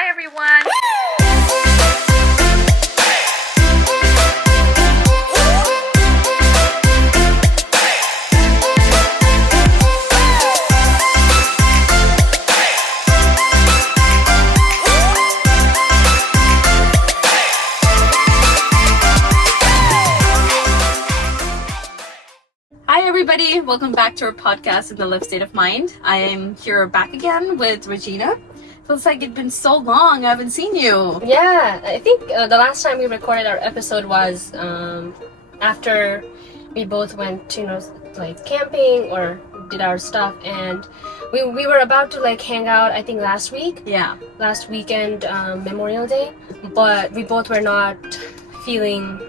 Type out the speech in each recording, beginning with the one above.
Hi everyone! Hi everybody, welcome back to our podcast in the Live State of Mind. I am here back again with Regina. Feels like it's been so long, I haven't seen you. Yeah, I think the last time we recorded our episode was after we both went to, like camping or did our stuff, and we were about to like hang out, I think last week. Yeah. Last weekend, Memorial Day, but we both were not feeling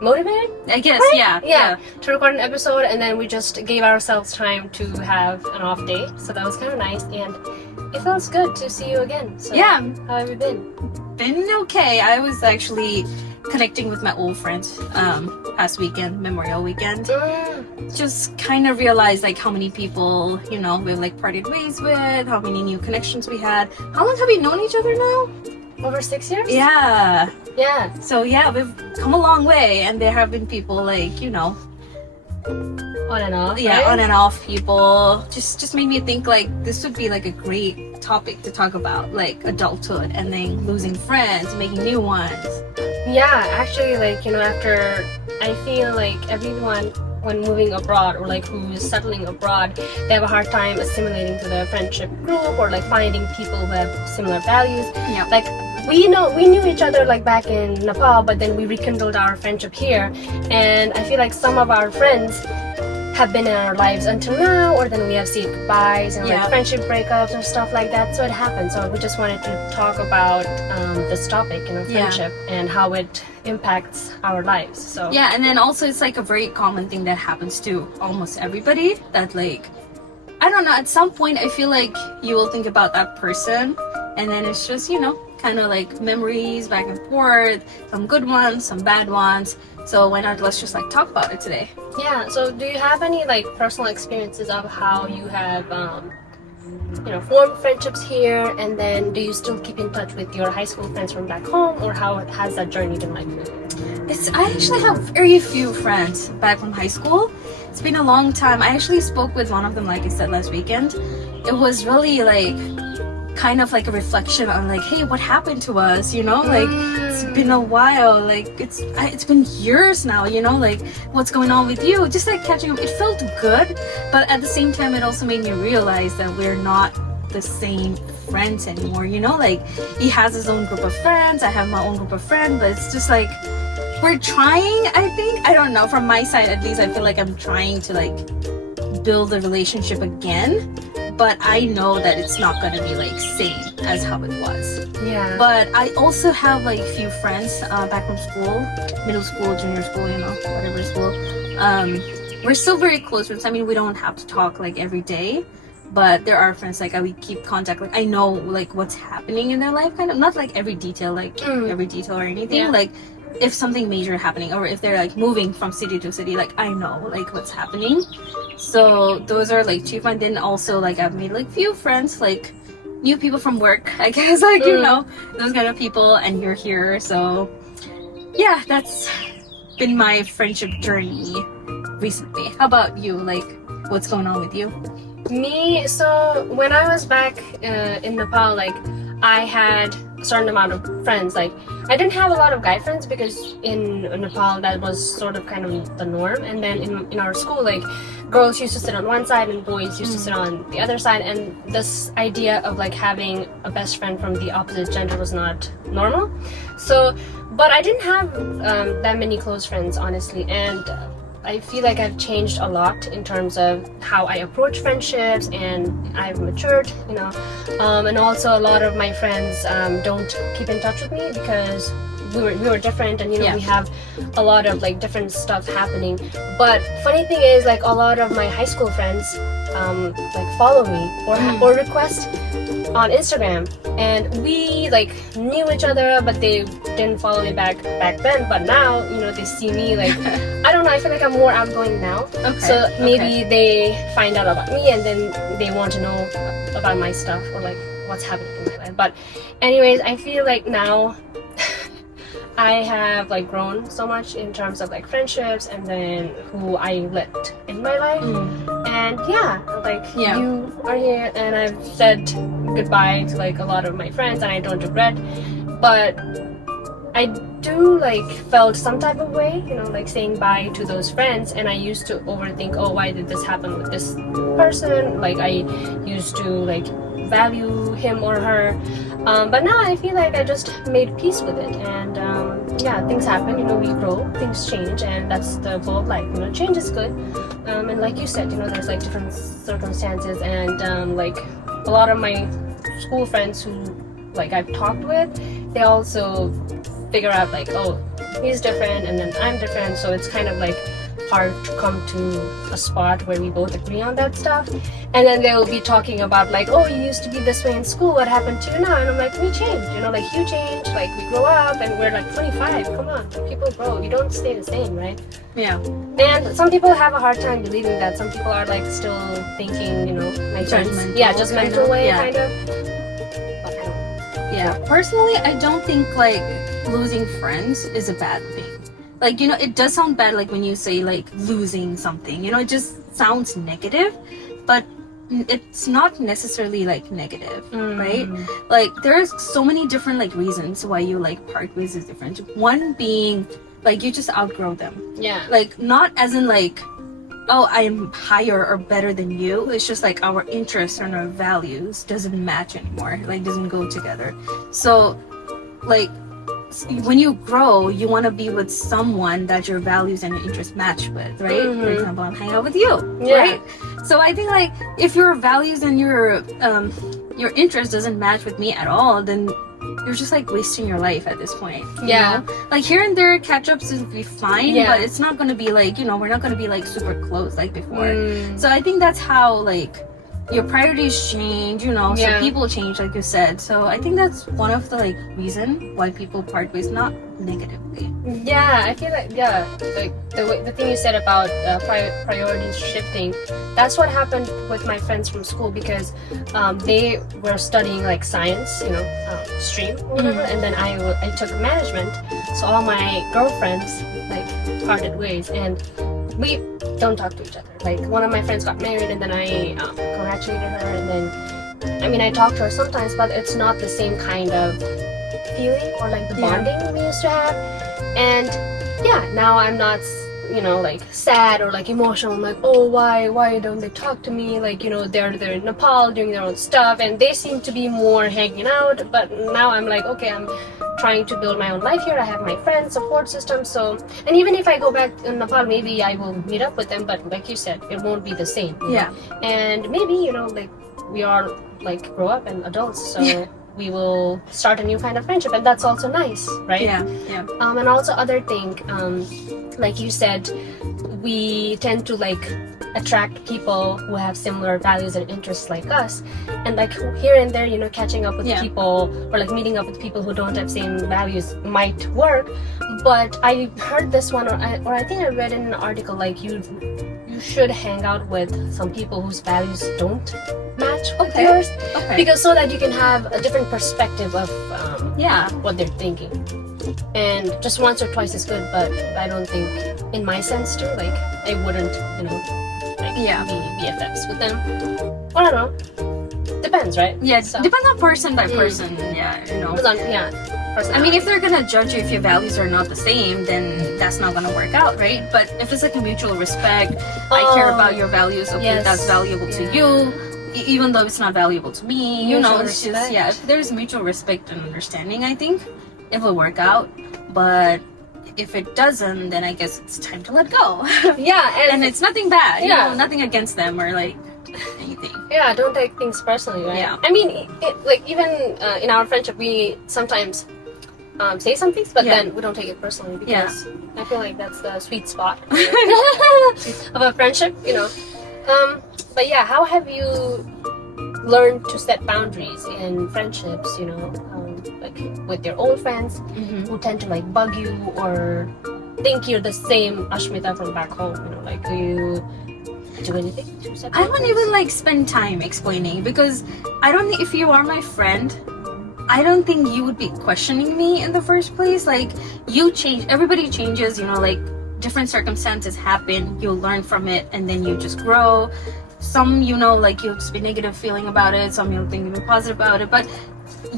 motivated, I guess, right? yeah. To record an episode, and then we just gave ourselves time to have an off day, so that was kind of nice, and it feels good to see you again. So Yeah. how have you been? Been okay. I was actually connecting with my old friends past weekend, Memorial weekend. Just kind of realized like how many people, we've like parted ways with, how many new connections we had. How long have we known each other now? Over 6 years? Yeah. Yeah. So yeah, we've come a long way, and there have been people like, On and off. yeah, right? on and off people. Just made me think like this would be like a great topic to talk about, like adulthood and then losing friends, making new ones. Yeah, actually, like, after, I feel like everyone, when moving abroad or like who's settling abroad, they have a hard time assimilating to the friendship group or like finding people who have similar values. Yeah. Like, we knew each other like back in Nepal, but then we rekindled our friendship here, and I feel like some of our friends have been in our lives until now, or then we have said goodbyes and Yeah. like friendship breakups and stuff like that. So it happens. So we just wanted to talk about this topic, Yeah. friendship, and how it impacts our lives. So Yeah, and then also it's like a very common thing that happens to almost everybody, that like, I don't know, at some point I feel like you will think about that person, and then it's just, kind of like memories back and forth, some good ones, some bad ones. So why not, let's just like talk about it today. yeah. So do you have any like personal experiences of how you have formed friendships here, and then do you still keep in touch with your high school friends from back home, or how has that journey been like? I actually have very few friends back from high school. It's been a long time. I actually spoke with one of them, like I said, last weekend. It was really like kind of like a reflection on like, hey, what happened to us, like it's been a while, like it's been years now, like what's going on with you, just like catching up. It felt good, but at the same time it also made me realize that we're not the same friends anymore, like he has his own group of friends, I have my own group of friends, but it's just like we're trying, I don't know, from my side at least, I feel like I'm trying to like build a relationship again, but I know that it's not gonna be like same as how it was. Yeah. But I also have like few friends back from school, middle school, junior school, whatever school. We're still very close friends. I mean, we don't have to talk like every day, but there are friends like we keep contact. Like I know like what's happening in their life, kind of, not like every detail or anything. Yeah. Like if something major happening, or if they're like moving from city to city, like I know like what's happening. So those are like two friends. Then also like I've made like few friends, like new people from work, I guess, like those kind of people, and you're here. So yeah, that's been my friendship journey recently. How about you? Like what's going on with you? Me, so when I was back in Nepal, like I had a certain amount of friends. Like I didn't have a lot of guy friends because in Nepal that was sort of kind of the norm, and then in our school, like girls used to sit on one side and boys used to sit on the other side, and this idea of like having a best friend from the opposite gender was not normal. So but I didn't have that many close friends, honestly, and I feel like I've changed a lot in terms of how I approach friendships, and I've matured, and also a lot of my friends don't keep in touch with me because we were different, and we have a lot of like different stuff happening. But funny thing is, like a lot of my high school friends like follow me or request on Instagram, and we like knew each other, but they didn't follow me back then. But now, they see me like I don't know. I feel like I'm more outgoing now. Okay. So maybe they find out about me, and then they want to know about my stuff or like what's happening in my life. that. But anyways, I feel like now I have like grown so much in terms of like friendships and then who I let in my life. And you are here, and I've said goodbye to like a lot of my friends, and I don't regret. But I do like felt some type of way, like saying bye to those friends, and I used to overthink, oh, why did this happen with this person? Like I used to like value him or her, but now I feel like I just made peace with it, and things happen, we grow, things change, and that's the flow of life. Change is good, and like you said, there's like different circumstances, and like a lot of my school friends who like I've talked with, they also figure out like, oh, he's different and then I'm different, so it's kind of like hard to come to a spot where we both agree on that stuff. And then they'll be talking about like, oh, you used to be this way in school, what happened to you now? And I'm like, we changed, like you change, like we grow up, and we're like 25, come on, people grow, you don't stay the same, right? Yeah. And some people have a hard time believing that. Some people are like still thinking, my friends, judgmental way, kind of. But I don't. Yeah, personally, I don't think like losing friends is a bad thing. Like, it does sound bad, like when you say like losing something, it just sounds negative, but it's not necessarily like negative, right? Like there's so many different like reasons why you like part ways is different. One being like you just outgrow them. Yeah. Like not as in like, oh, I am higher or better than you. It's just like our interests and our values doesn't match anymore, like doesn't go together. So like when you grow, you want to be with someone that your values and your interests match with, right? For example, I'm hanging out with you, right? So I think like if your values and your interest doesn't match with me at all, then you're just like wasting your life at this point. You know? Like here and there catch ups will be fine, but it's not gonna be like, we're not gonna be like super close like before. So I think that's how like your priorities change, so people change, like you said. So I think that's one of the like reason why people part ways, not negatively. Yeah, I feel like like the thing you said about priorities shifting, that's what happened with my friends from school, because they were studying like science, stream or whatever, and then I took management, so all my girlfriends like parted ways, and we don't talk to each other. Like one of my friends got married, and then I congratulated her, and then I talk to her sometimes, but it's not the same kind of feeling or like the bonding we used to have. And now I'm not like sad or like emotional. I'm like, oh, why don't they talk to me? Like, they're in Nepal doing their own stuff, and they seem to be more hanging out. But now I'm like, okay, I'm trying to build my own life here. I have my friends, support system. So, and even if I go back in Nepal, maybe I will meet up with them. But like you said, it won't be the same. Yeah. And maybe like we are like grow up and adults, so we will start a new kind of friendship, and that's also nice, right? Yeah. And also other thing, like you said, we tend to like attract people who have similar values and interests like us, and like here and there, catching up with people or like meeting up with people who don't have same values might work. But I heard this one, or I think I read in an article, like you should hang out with some people whose values don't match with yours, because so that you can have a different perspective of what they're thinking. And just once or twice is good, but I don't think, in my sense too, like I wouldn't, be BFFs with them. I don't know. Depends, right? Yeah, depends on person by person. Depends on, I mean, if they're gonna judge you if your values are not the same, then that's not gonna work out, right? But if it's like a mutual respect, I care about your values, that's valuable to you, even though it's not valuable to me, it's just, if there's mutual respect and understanding, I think it will work out. But if it doesn't, then I guess it's time to let go. And it's nothing bad, nothing against them or like anything. Don't take things personally, right? I mean, like even in our friendship, we sometimes say some things, but then we don't take it personally, because I feel like that's the sweet spot of a friendship, But how have you learned to set boundaries in friendships, like with your old friends who tend to like bug you or think you're the same Ashmita from back home, like do you do anything to set boundaries? I won't even like spend time explaining, because I don't think if you are my friend, I don't think you would be questioning me in the first place. Like, you change, everybody changes, you know, like different circumstances happen, you'll learn from it, and then you just grow. Some, you know, like you'll just be negative feeling about it, some you'll think you'll be positive about it, but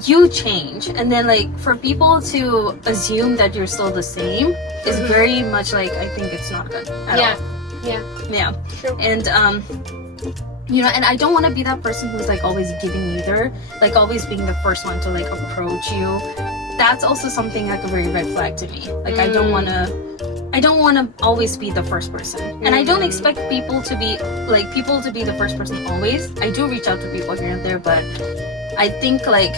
you change. And then like for people to assume that you're still the same is very much like, I think it's not good at all. Yeah. True. And you know, and I don't want to be that person who's like always giving either, like always being the first one to like approach you. That's also something like a very red flag to me. Like I don't want to always be the first person, and I don't expect people to be the first person always. I do reach out to people here and there, but I think like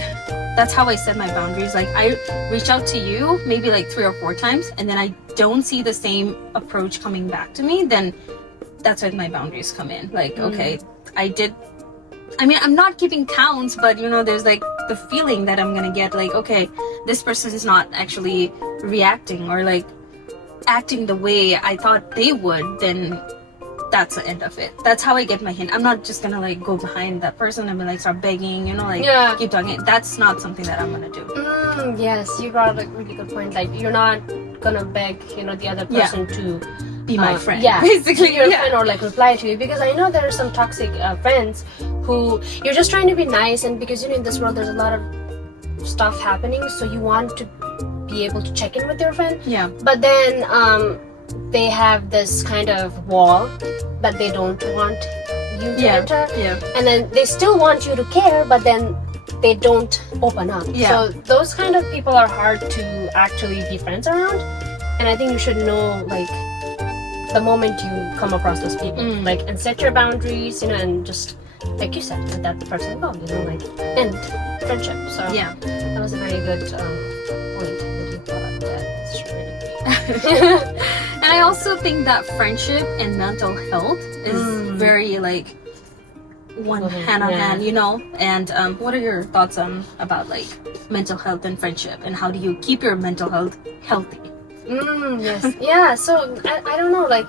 that's how I set my boundaries. Like I reach out to you maybe like 3 or 4 times, and then I don't see the same approach coming back to me, then that's when my boundaries come in. Like, okay, I'm not keeping counts, but you know, there's like the feeling that I'm gonna get like, okay, this person is not actually reacting or like acting the way I thought they would, then that's the end of it. That's how I get my hint. I'm not just gonna like go behind that person and be like start begging, you know, like keep talking. That's not something that I'm gonna do. Yes, you brought a really good point. Like you're not gonna beg, you know, the other person to be my friend. Yeah, basically, be your friend or like reply to you, because I know there are some toxic friends who you're just trying to be nice, and because you know in this world there's a lot of stuff happening, so you want to be able to check in with your friend. Yeah. But then they have this kind of wall that they don't want you to enter. Yeah. And then they still want you to care, but then they don't open up. Yeah. So those kind of people are hard to actually be friends around. And I think you should know like the moment you come across those people, like, and set your boundaries, you know, and just like you said, let that person go, you know, like end friendship. So yeah, that was a very good point that you brought up. That's really great. And I also think that friendship and mental health is very like one hand on hand, you know. And what are your thoughts on about like mental health and friendship, and how do you keep your mental health healthy? Yes. Yeah, so I don't know, like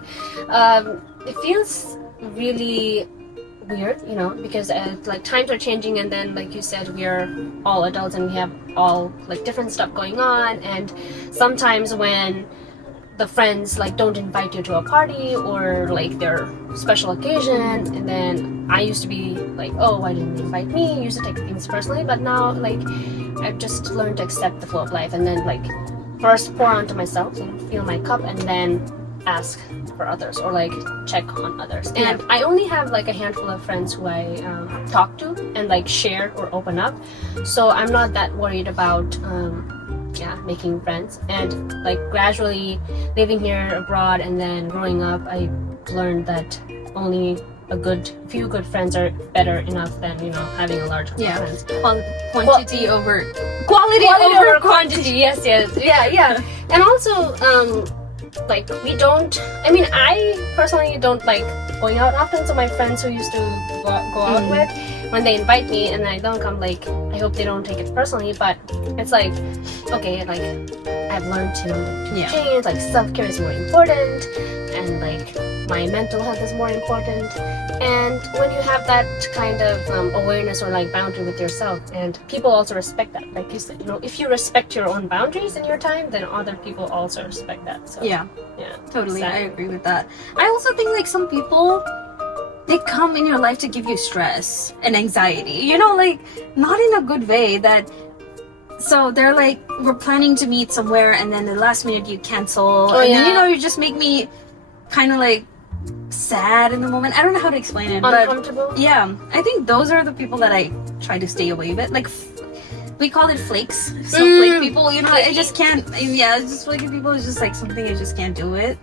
it feels really weird, you know, because like times are changing, and then like you said, we are all adults and we have all like different stuff going on, and sometimes when the friends like don't invite you to a party or like their special occasion, and then I used to be like, oh, why didn't they invite me? I used to take things personally, but now like I've just learned to accept the flow of life, and then like first pour onto myself, you know, fill my cup, and then ask for others or like check on others. And I only have like a handful of friends who I talk to and like share or open up, so I'm not that worried about making friends. And like gradually living here abroad and then growing up, I learned that only a few good friends are better enough than, you know, having a large group of friends. Quantity over quality over quantity. Yes. Yeah. And also like we don't, I mean, I personally don't like going out often, so my friends who used to go out with, when they invite me and I don't come, like I hope they don't take it personally, but it's like, okay, like I've learned to change, like self-care is more important, and like my mental health is more important. And when you have that kind of awareness or like boundary with yourself, and people also respect that, like you said, you know, if you respect your own boundaries in your time, then other people also respect that. So yeah, totally, exactly. I agree with that. I also think like some people, they come in your life to give you stress and anxiety, you know, like not in a good way. That so they're like, we're planning to meet somewhere, and then the last minute you cancel, and then, you know, you just make me kind of like sad in the moment. I don't know how to explain it, uncomfortable. But yeah, I think those are the people that I try to stay away with. Like we call it flakes. So flake people, you know, I just can't. Yeah, it's just flaky people is just like something I just can't do it.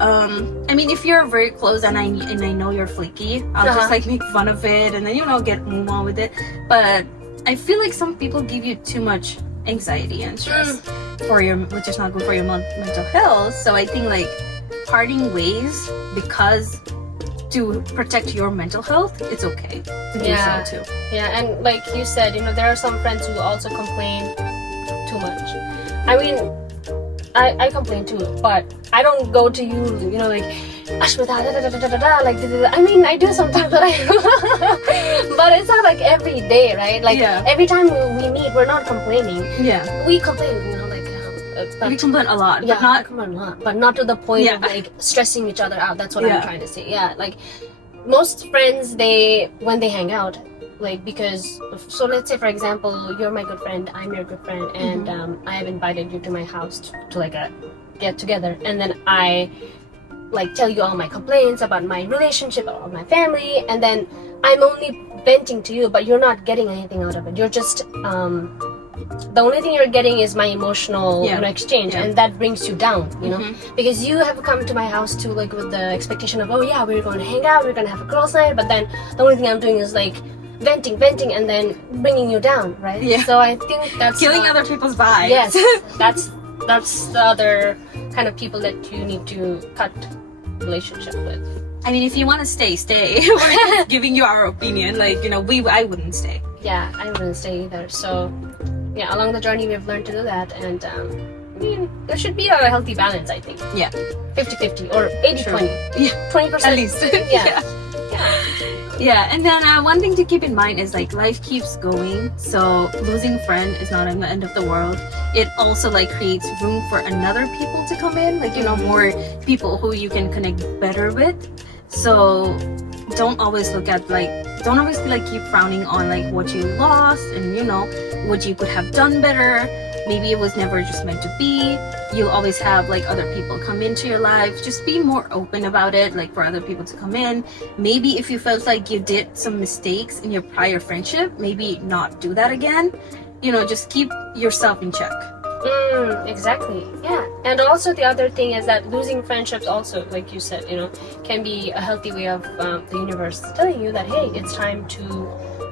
I mean, if you're very close and I know you're flaky, I'll just like make fun of it and then, you know, move on with it. But I feel like some people give you too much anxiety and stress which is not good for your mental health. So I think like parting ways because to protect your mental health, it's okay to do so too. Yeah, and like you said, you know, there are some friends who also complain too much. I mean, I complain too, but I don't go to you, you know, like Ashmita, like, I mean, I do sometimes, but but it's not like every day, right? Like, every time we meet, we're not complaining. Yeah. We complain, you know, like, We complain a lot, yeah, but not. complain a lot, but not to the point of like stressing each other out. That's what I'm trying to say. Yeah, like most friends, when they hang out, like, because, so let's say for example, you're my good friend, I'm your good friend, and I have invited you to my house to like a get together, and then I like tell you all my complaints about my relationship, about my family, and then I'm only venting to you, but you're not getting anything out of it. You're just the only thing you're getting is my emotional exchange, and that brings you down, you know, because you have come to my house to like with the expectation of, oh yeah, we're going to hang out, we're going to have a girls' night, but then the only thing I'm doing is like venting, and then bringing you down, right? Yeah. So I think that's killing other people's vibes. Yes, that's the other kind of people that you need to cut relationship with. I mean, if you want to stay. We're just giving you our opinion. Like, you know, I wouldn't stay. Yeah, I wouldn't stay either. So, yeah, along the journey, we've learned to do that. And, I mean, there should be a healthy balance, I think. Yeah. 50-50 or 80-20. Yeah. 20%. At least. Yeah. Yeah, and then one thing to keep in mind is like life keeps going, so losing a friend is not the end of the world. It also like creates room for another people to come in, like, you know, more people who you can connect better with. So don't always keep frowning on like what you lost and, you know, what you could have done better. Maybe it was never just meant to be. You'll always have like other people come into your life. Just be more open about it, like for other people to come in. Maybe if you felt like you did some mistakes in your prior friendship, maybe not do that again. You know, just keep yourself in check. Exactly. Yeah. And also the other thing is that losing friendships also, like you said, you know, can be a healthy way of the universe telling you that, hey, it's time to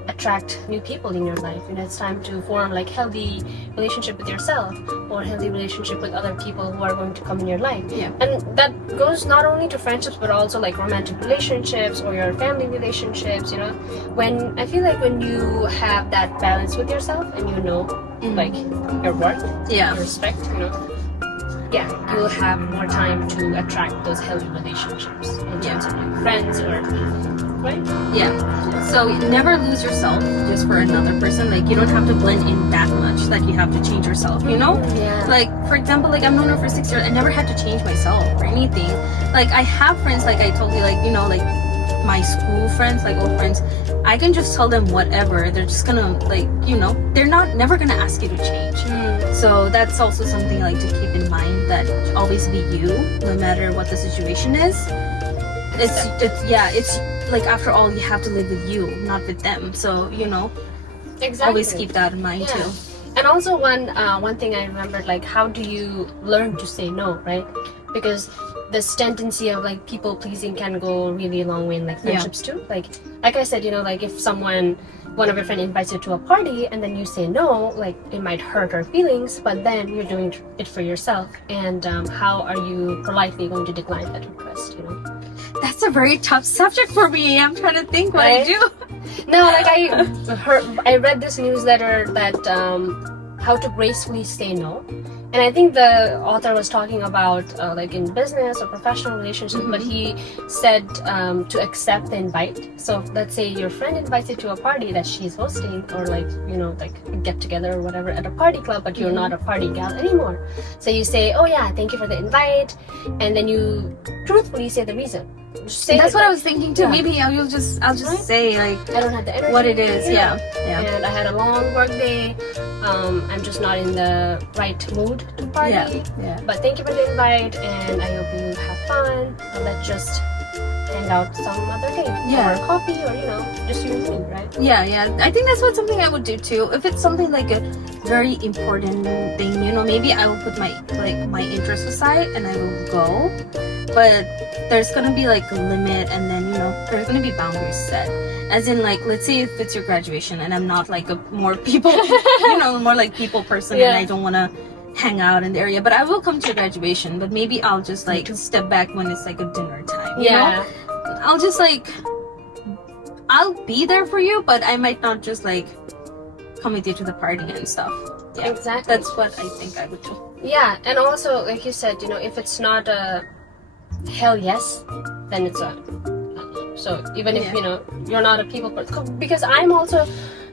attract new people in your life, and it's time to form like healthy relationship with yourself or healthy relationship with other people who are going to come in your life. Yeah. And that goes not only to friendships but also like romantic relationships or your family relationships, you know. When I feel like when you have that balance with yourself and you know like your worth, your respect, you know, you'll have more time to attract those healthy relationships in terms of like friends or right? Yeah. So never lose yourself just for another person. Like, you don't have to blend in that much that you have to change yourself, you know? Yeah. Like, for example, like I've known her for 6 years. I never had to change myself or anything. Like, I have friends, like I told you, like, you know, like my school friends, like old friends, I can just tell them whatever. They're just gonna, like, you know, they're never gonna ask you to change. So that's also something like to keep in mind, that always be you, no matter what the situation is. It's like, after all, you have to live with you, not with them. So, you know, always keep that in mind too. And also one thing I remembered, like, how do you learn to say no, right? Because this tendency of like people pleasing can go really a long way in like friendships too. Like I said, you know, like if one of your friends invites you to a party and then you say no, like it might hurt her feelings, but then you're doing it for yourself. And how are you politely going to decline that request, you know? That's a very tough subject for me. I'm trying to think what I do. No, like I read this newsletter that how to gracefully say no. And I think the author was talking about like in business or professional relationships, but he said to accept the invite. So let's say your friend invites you to a party that she's hosting, or like, you know, like a get together or whatever at a party club, but you're not a party gal anymore. So you say, oh yeah, thank you for the invite, and then you truthfully say the reason. That's what I was thinking too. Maybe I'll just say like, I don't have the energy. What it is, yeah. And I had a long work day. I'm just not in the right mood to party. But thank you for the invite, and I hope you have fun. Let's just hang out some other day, or coffee, or, you know, just you and me, right? Yeah. I think that's something I would do too. If it's something like a very important thing, you know, maybe I will put my interests aside and I will go. But there's gonna be like a limit, and then, you know, there's gonna be boundaries set. As in, like, let's say if it's your graduation and I'm not like a more people, you know, more like people person, and I don't want to hang out in the area, but I will come to your graduation. But maybe I'll just like step back when it's like a dinner time. You know? I'll just like, I'll be there for you, but I might not just like come with you to the party and stuff. Yeah, exactly. That's what I think I would do. Yeah, and also like you said, you know, if it's not a hell yes, then it's a so even if you're not a people person, because I'm also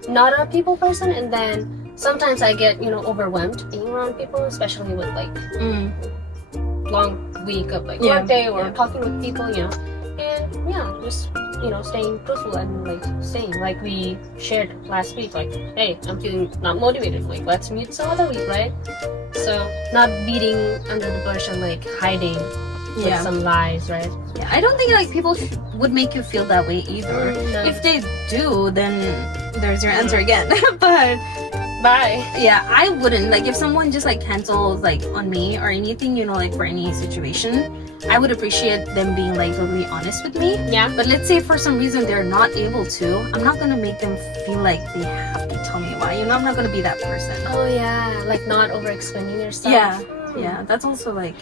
not a people person, and then sometimes I get overwhelmed being around people, especially with like long week of like work day or talking with people, and just staying truthful and like saying, like we shared last week, like, hey, I'm feeling not motivated, like let's meet some other week, right? So not beating under the bush and like hiding with some lies, right? Yeah, I don't think like people would make you feel that way either. No. If they do, then there's your answer again. But bye. Yeah, I wouldn't. Like if someone just like cancels like on me or anything, like for any situation, I would appreciate them being like totally honest with me. Yeah. But let's say for some reason they're not able to, I'm not gonna make them feel like they have to tell me why. I'm not gonna be that person. Oh yeah, like not over explaining yourself. Yeah, that's also like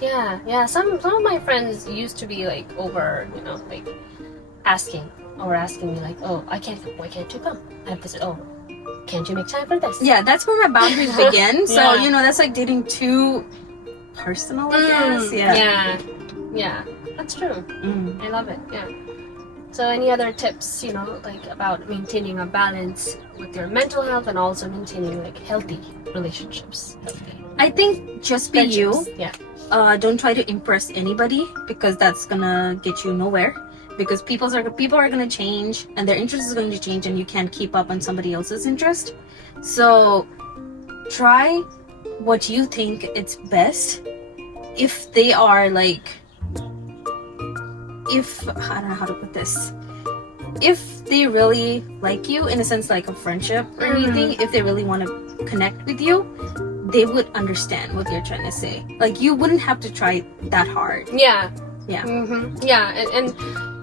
Yeah. Some of my friends used to be like over, like asking me like, oh, why can't you come? I have this. Oh, can't you make time for this? Yeah, that's where my boundaries begin. So Yeah. that's like getting too personal, I guess. Yeah, that's true. I love it. Yeah. So any other tips, like about maintaining a balance with your mental health and also maintaining like healthy relationships? I think just be you. Yeah. Don't try to impress anybody, because that's gonna get you nowhere. Because people are gonna change, and their interest is going to change, and you can't keep up on somebody else's interest. So try what you think it's best. If they are like, I don't know how to put this. If they really like you, in a sense like a friendship or anything, if they really want to connect with you, they would understand what you're trying to say. Like you wouldn't have to try that hard. Yeah. Yeah. And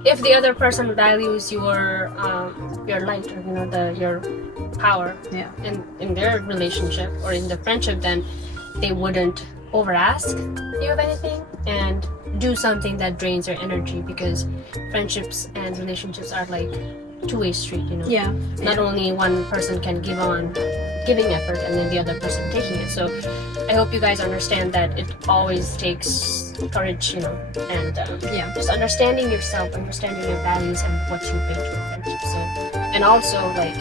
if the other person values your light, or your power in their relationship or in the friendship, then they wouldn't over ask you of anything and do something that drains your energy, because friendships and relationships are like two-way street, Not only one person can giving effort and then the other person taking it. So I hope you guys understand that it always takes courage, and just understanding yourself, understanding your values and what you bring to a friendship. So, and also like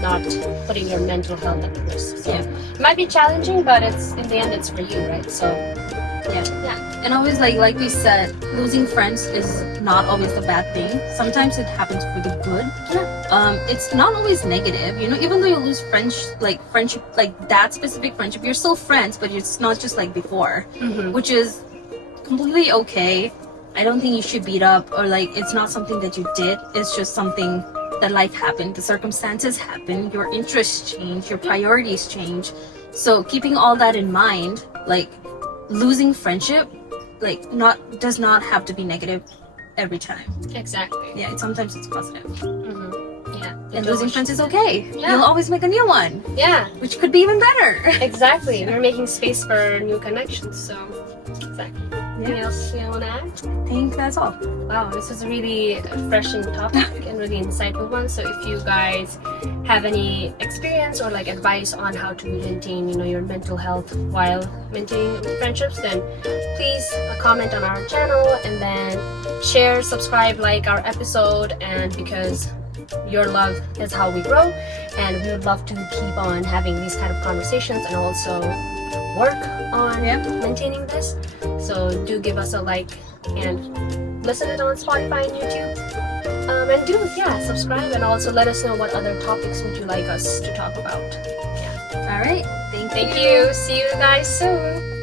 not putting your mental health at risk. So it might be challenging, but it's in the end it's for you, right? So yeah. And always like we said, losing friends is not always a bad thing. Sometimes it happens for the good. It's not always negative, even though you lose friendship, like that specific friendship, you're still friends, but it's not just like before, which is completely okay. I don't think you should beat up, or like it's not something that you did. It's just something that life happened, the circumstances happen, your interests change, your priorities change. So keeping all that in mind, like losing friendship, like does not have to be negative every time. Exactly. Yeah, sometimes it's positive. Yeah. And losing friends is okay. Yeah. You'll always make a new one. Yeah. Which could be even better. Exactly. We're making space for new connections. So exactly. Anything else you want to add? I think that's all. Wow, this is a really refreshing topic and really insightful one. So if you guys have any experience or like advice on how to maintain, your mental health while maintaining friendships, then please comment on our channel, and then share, subscribe, like our episode, and because your love is how we grow, and we would love to keep on having these kind of conversations and also work on maintaining this. So do give us a like and listen it on Spotify and YouTube, and do subscribe, and also let us know what other topics would you like us to talk about. All right, thank you. See you guys soon.